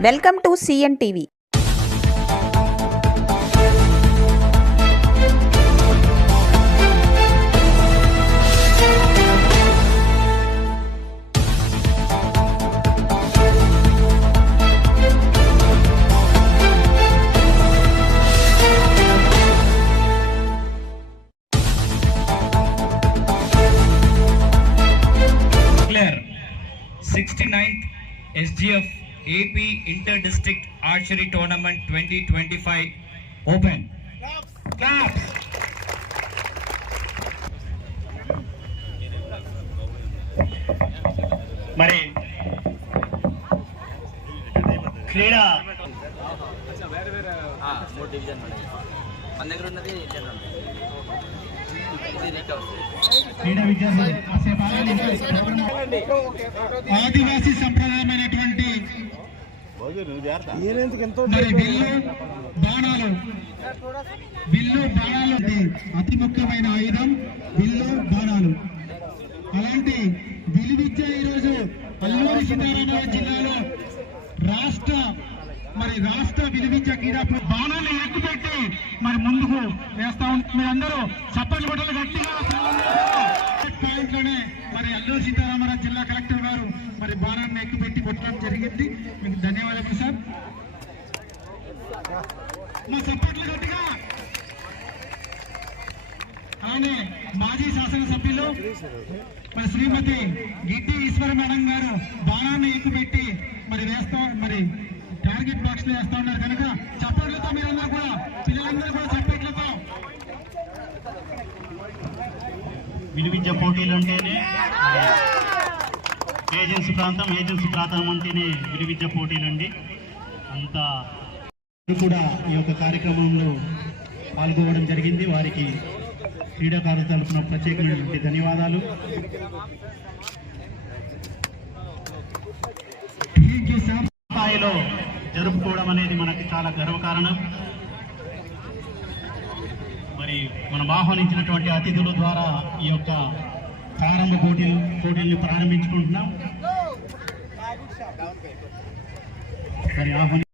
welcome to CN TV declare 69th SGF AP Inter-District Archery Tournament 2025 open. Claps. మరి క్రీడా ఆ, మూడు division ఉన్నాయి మన దగ్గర ఉన్నది జనరల్ ఇది రికవర్ క్రీడా విద్యార్థులు కాసేపు ఆగండి. ఆదివాసీ సంప్రదాయమైనటువంటి మరి బిల్లు బాణాలు. బిల్లు బాణాలు అంటే అతి ముఖ్యమైన ఆయుధం బిల్లు బాణాలు. అలాంటి విలువిద్య ఈరోజు అల్లూరి సీతారామరాజు జిల్లాలో రాష్ట్ర మరి రాష్ట్ర విలువిద్య క్రీడా బాణాలు ఎక్కుపెట్టి మరి ముందుకు వేస్తా ఉంటారు మీరందరూ చప్పట్లు కొట్టలు గట్టిగా. పాయింట్లోనే మరి అల్లూరి సీతారామరాజు జిల్లా కలెక్టర్ గారు మరి బాణాన్ని ఎక్కుపెట్టి కొట్టడం జరిగింది. మీకు ధన్యవాదాలు. సార్. మా చప్పట్లు గట్టిగా. అలానే మాజీ శాసనసభ్యులు మరి శ్రీమతి గిడ్డి ఈశ్వర మేడం గారు బాణాన్ని ఎక్కుపెట్టి మరి వేస్తా మరి టార్గెట్ బాక్స్లో వేస్తా ఉన్నారు కనుక చప్పట్లతో మీరందరూ కూడా పిల్లలందరూ కూడా చప్పట్లతో. వినిపించే పోటీలు అంటేనే ఏజెన్సీ ప్రాంతం ఏజెన్సీ ప్రాంతం అంటేనే విలువిద్య పోటీలు అండి అంత కూడా ఈ యొక్క కార్యక్రమంలో పాల్గొనడం జరిగింది. వారికి క్రీడాకారుల తరఫున ప్రత్యేకమైనటువంటి ధన్యవాదాలు. స్థాయిలో జరుపుకోవడం అనేది మనకి చాలా గర్వకారణం. మరి మనం ఆహ్వానించినటువంటి అతిథుల ద్వారా ఈ యొక్క ప్రారంభ పోటీలు పోటీల్ని ప్రారంభించుకుంటున్నాం. మరి ఆహ్వాని